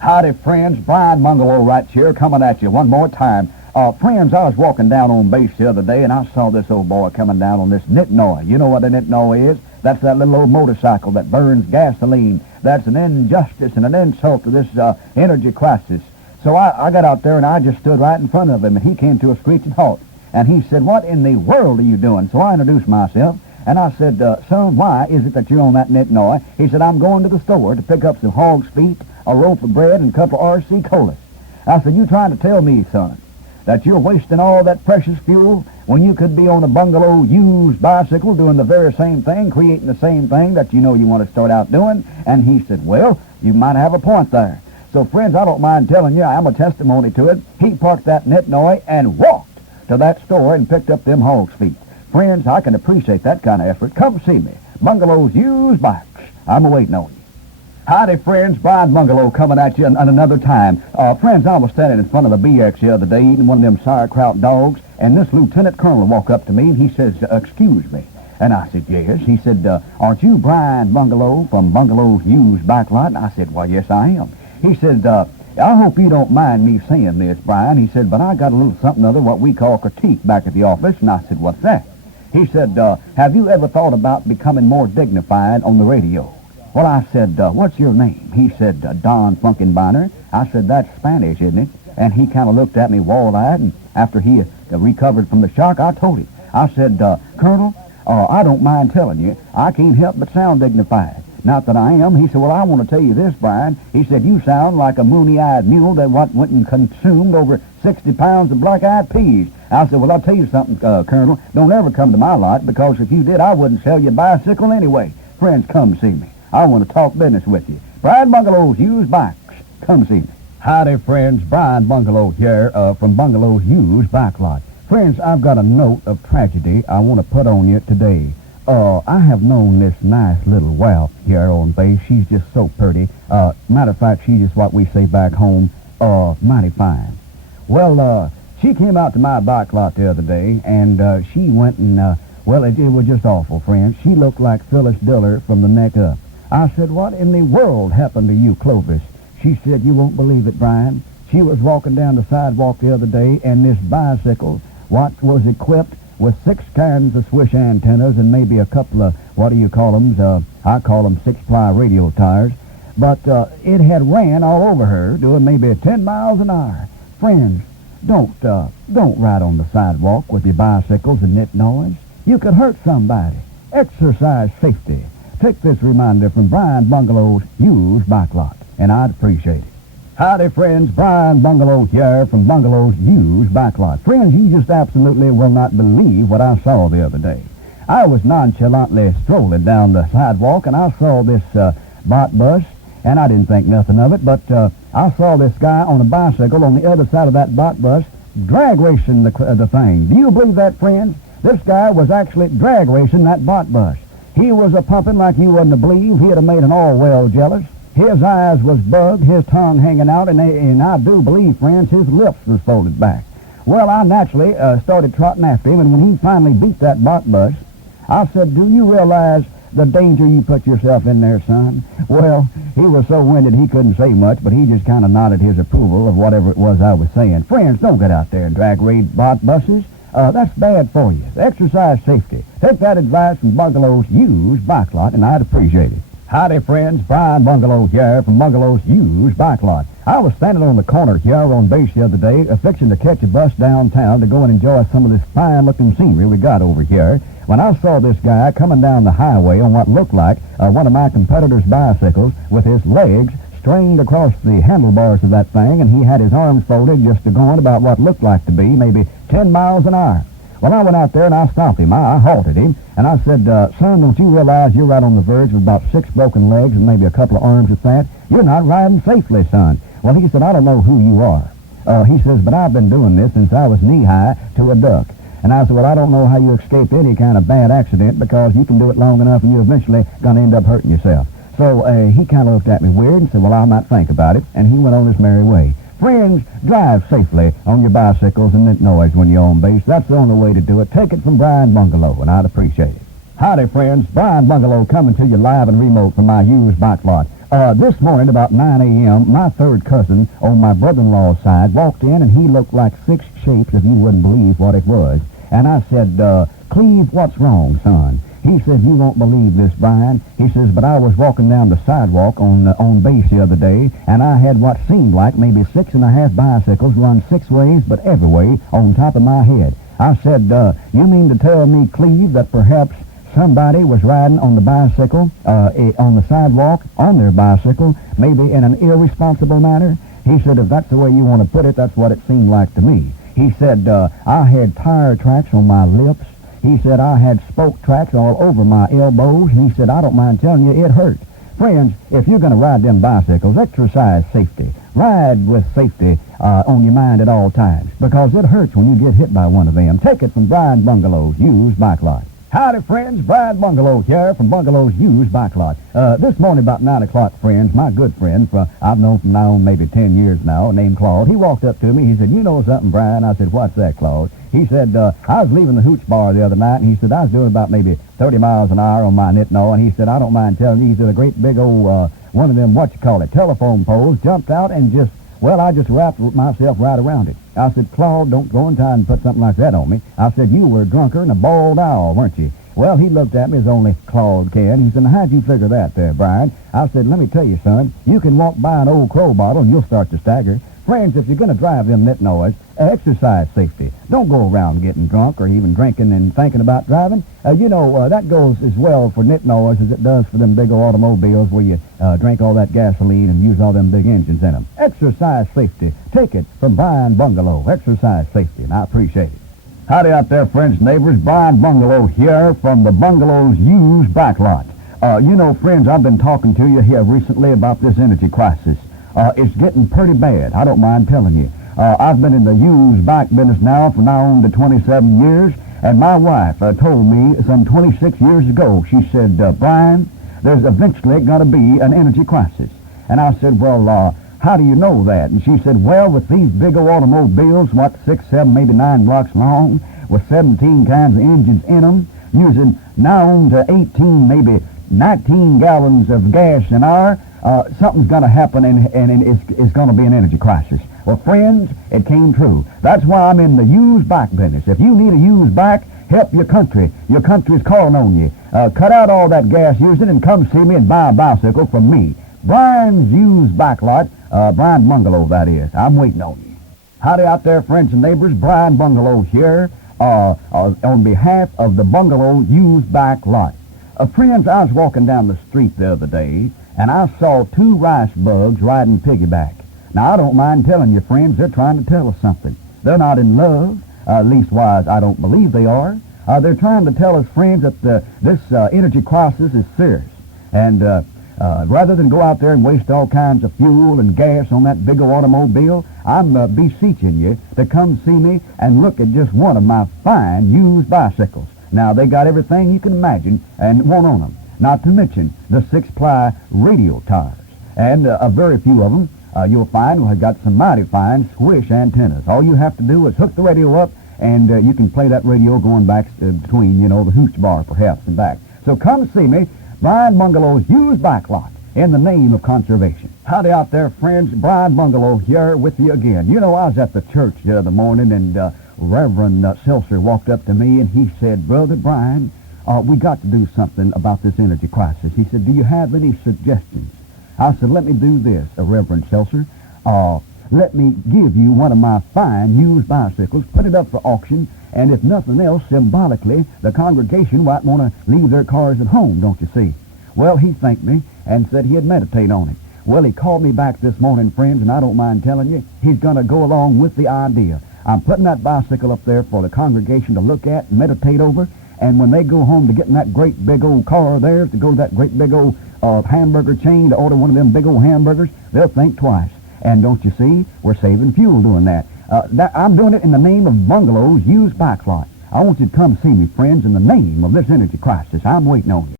Howdy, friends. Brian Bungalow right here, coming at you one more time. Friends, I was walking down on base the other day, and I saw this old boy coming down on this nitnoy. You know what a nitnoy is? That's that little old motorcycle that burns gasoline. That's an injustice and an insult to this energy crisis. So I got out there, and I just stood right in front of him, and he came to a screeching halt. And he said, "What in the world are you doing?" So I introduced myself, and I said, "Son, why is it that you're on that nitnoy?" He said, "I'm going to the store to pick up some hog's feet, a loaf of bread, and a couple of RC colas." I said, "You trying to tell me, son, that you're wasting all that precious fuel when you could be on a Bungalow used bicycle doing the very same thing, creating the same thing that you know you want to start out doing?" And he said, "Well, you might have a point there." So, friends, I don't mind telling you, I'm a testimony to it. He parked that nitnoy and walked to that store and picked up them hog's feet. Friends, I can appreciate that kind of effort. Come see me. Bungalow's used bikes. I'm a-waiting on you. Howdy, friends. Brian Bungalow coming at you another time. Friends, I was standing in front of the BX the other day eating one of them sauerkraut dogs, and this lieutenant colonel walked up to me, and he says, "Excuse me." And I said, "Yes." He said, "Aren't you Brian Bungalow from Bungalow's used bike lot?" And I said, "Why, yes, I am." He said, "I hope you don't mind me saying this, Brian." He said, "But I got a little something other, what we call critique, back at the office." And I said, "What's that?" He said, "Have you ever thought about becoming more dignified on the radio?" Well, I said, "What's your name?" He said, "Don Funkenbeiner." I said, "That's Spanish, isn't it?" And he kind of looked at me wall-eyed, and after he recovered from the shock, I told him. I said, "Colonel, I don't mind telling you, I can't help but sound dignified. Not that I am." He said, "Well, I want to tell you this, Brian." He said, "You sound like a moony-eyed mule that went and consumed over 60 pounds of black-eyed peas." I said, "Well, I'll tell you something, Colonel. Don't ever come to my lot, because if you did, I wouldn't sell you a bicycle anyway. Friends, come see me. I want to talk business with you. Brian Bungalow's used bikes. Come see me." Howdy, friends. Brian Bungalow here from Bungalow's used bike lot. Friends, I've got a note of tragedy I want to put on you today. I have known this nice little whelp here on base. She's just so pretty. Matter of fact, she's just what we say back home, mighty fine. Well, she came out to my bike lot the other day, and she went and, well, it was just awful, friends. She looked like Phyllis Diller from the neck up. I said, "What in the world happened to you, Clovis?" She said, "You won't believe it, Brian. She was walking down the sidewalk the other day, and this bicycle, what was equipped with 6 kinds of swish antennas and maybe a couple of, what do you call them? I call them 6-ply radio tires. But it had ran all over her, doing maybe 10 miles an hour. Friends, don't ride on the sidewalk with your bicycles and nitnoys. You could hurt somebody. Exercise safety. Take this reminder from Brian Bungalow's used bike lot, and I'd appreciate it. Howdy, friends. Brian Bungalow here from Bungalow's used bike lot. Friends, you just absolutely will not believe what I saw the other day. I was nonchalantly strolling down the sidewalk, and I saw this bot bus, and I didn't think nothing of it, but I saw this guy on a bicycle on the other side of that bot bus drag racing the thing. Do you believe that, friends? This guy was actually drag racing that bot bus. He was a-pumping like you wouldn't believe. He'd have made an all-well jealous. His eyes was bugged, his tongue hanging out, and I do believe, friends, his lips was folded back. Well, I naturally started trotting after him, and when he finally beat that bot bus, I said, "Do you realize the danger you put yourself in there, son?" Well, he was so winded he couldn't say much, but he just kind of nodded his approval of whatever it was I was saying. Friends, don't get out there and drag race bot buses. That's bad for you. Exercise safety. Take that advice from Bungalow's used bike lot, and I'd appreciate it. Howdy, friends. Brian Bungalow here from Bungalow's used bike lot. I was standing on the corner here on base the other day, fixing to catch a bus downtown to go and enjoy some of this fine-looking scenery we got over here, when I saw this guy coming down the highway on what looked like one of my competitor's bicycles with his legs strained across the handlebars of that thing, and he had his arms folded just going about what looked like to be maybe 10 miles an hour. Well, I went out there and I stopped him. I halted him, and I said, "Son, don't you realize you're right on the verge of about 6 broken legs and maybe a couple of arms at that? You're not riding safely, son." Well, he said, "I don't know who you are." He says, "But I've been doing this since I was knee-high to a duck." And I said, "Well, I don't know how you escape any kind of bad accident, because you can do it long enough and you're eventually going to end up hurting yourself." So he kind of looked at me weird and said, "Well, I might think about it," and he went on his merry way. Friends, drive safely on your bicycles and nitnoys when you're on base. That's the only way to do it. Take it from Brian Bungalow, and I'd appreciate it. Howdy, friends. Brian Bungalow coming to you live and remote from my used bike lot. This morning about 9 a.m., my third cousin on my brother-in-law's side walked in, and he looked like six shapes, if you wouldn't believe what it was. And I said, Cleve, what's wrong, son? He says, you won't believe this, Brian. He says, but I was walking down the sidewalk on base the other day, and I had what seemed like maybe 6.5 bicycles run 6 ways, but every way on top of my head. I said, you mean to tell me, Cleve, that perhaps somebody was riding on the bicycle, on the sidewalk, on their bicycle, maybe in an irresponsible manner? He said, if that's the way you want to put it, that's what it seemed like to me. He said, I had tire tracks on my lips. He said, I had spoke tracks all over my elbows. And he said, I don't mind telling you, it hurt. Friends, if you're going to ride them bicycles, exercise safety. Ride with safety on your mind at all times, because it hurts when you get hit by one of them. Take it from Brian Bungalow's used bike lot. Howdy, friends. Brian Bungalow here from Bungalow's used bike lot. This morning about 9 o'clock, friends, my good friend, I've known from now on maybe 10 years now, named Claude, he walked up to me. He said, you know something, Brian? I said, what's that, Claude? He said, I was leaving the hooch bar the other night, and he said, I was doing about maybe 30 miles an hour on my Nitno, and he said, I don't mind telling you, he said, a great big old, one of them, telephone poles jumped out and just, well, I just wrapped myself right around it. I said, Claude, don't go and try and put something like that on me. I said, you were drunker than a bald owl, weren't you? Well, he looked at me as only Claude can. He said, now, how'd you figure that there, Brian? I said, let me tell you, son, you can walk by an old crow bottle and you'll start to stagger. Friends, if you're going to drive them Nitnoas, exercise safety. Don't go around getting drunk or even drinking and thinking about driving. That goes as well for Nitnoas as it does for them big old automobiles where you drink all that gasoline and use all them big engines in them. Exercise safety. Take it from Brian Bungalow. Exercise safety, and I appreciate it. Howdy out there, friends, neighbors. Brian Bungalow here from the Bungalow's used bike lot. Friends, I've been talking to you here recently about this energy crisis. It's getting pretty bad. I don't mind telling you. I've been in the used bike business now for now on to 27 years, and my wife told me some 26 years ago, she said, Brian, there's eventually going to be an energy crisis. And I said, well, how do you know that? And she said, well, with these big old automobiles, 6, 7, maybe 9 blocks long, with 17 kinds of engines in them, using now on to 18, maybe 19 gallons of gas an hour, something's going to happen, and it's going to be an energy crisis. Well, friends, it came true. That's why I'm in the used bike business. If you need a used bike, help your country. Your country's calling on you. Cut out all that gas using and come see me and buy a bicycle from me. Brian's used bike lot, Brian Bungalow, that is. I'm waiting on you. Howdy out there, friends and neighbors. Brian Bungalow here on behalf of the Bungalow used bike lot. Friends, I was walking down the street the other day, and I saw 2 rice bugs riding piggyback. Now, I don't mind telling you, friends, they're trying to tell us something. They're not in love, leastwise, I don't believe they are. They're trying to tell us, friends, that this energy crisis is serious. And rather than go out there and waste all kinds of fuel and gas on that big old automobile, I'm beseeching you to come see me and look at just one of my fine used bicycles. Now, they got everything you can imagine and want on them, not to mention the 6-ply radial tires. And a very few of them you'll find have got some mighty fine swish antennas. All you have to do is hook the radio up, and you can play that radio going back between, the hooch bar perhaps and back. So come see me, Brian Bungalow's used bike lot, in the name of conservation. Howdy out there, friends. Brian Bungalow here with you again. I was at the church the other morning, and Reverend Seltzer walked up to me, and he said, Brother Brian, we got to do something about this energy crisis. He said, do you have any suggestions? I said, let me do this, Reverend Seltzer. Let me give you one of my fine used bicycles, put it up for auction, and if nothing else, symbolically, the congregation might want to leave their cars at home, don't you see? Well, he thanked me and said he'd meditate on it. Well, he called me back this morning, friends, and I don't mind telling you, he's going to go along with the idea. I'm putting that bicycle up there for the congregation to look at and meditate over, and when they go home to get in that great big old car of theirs, to go to that great big old hamburger chain to order one of them big old hamburgers, they'll think twice. And don't you see, we're saving fuel doing that. I'm doing it in the name of Bungalow's used bike lot. I want you to come see me, friends, in the name of this energy crisis. I'm waiting on you.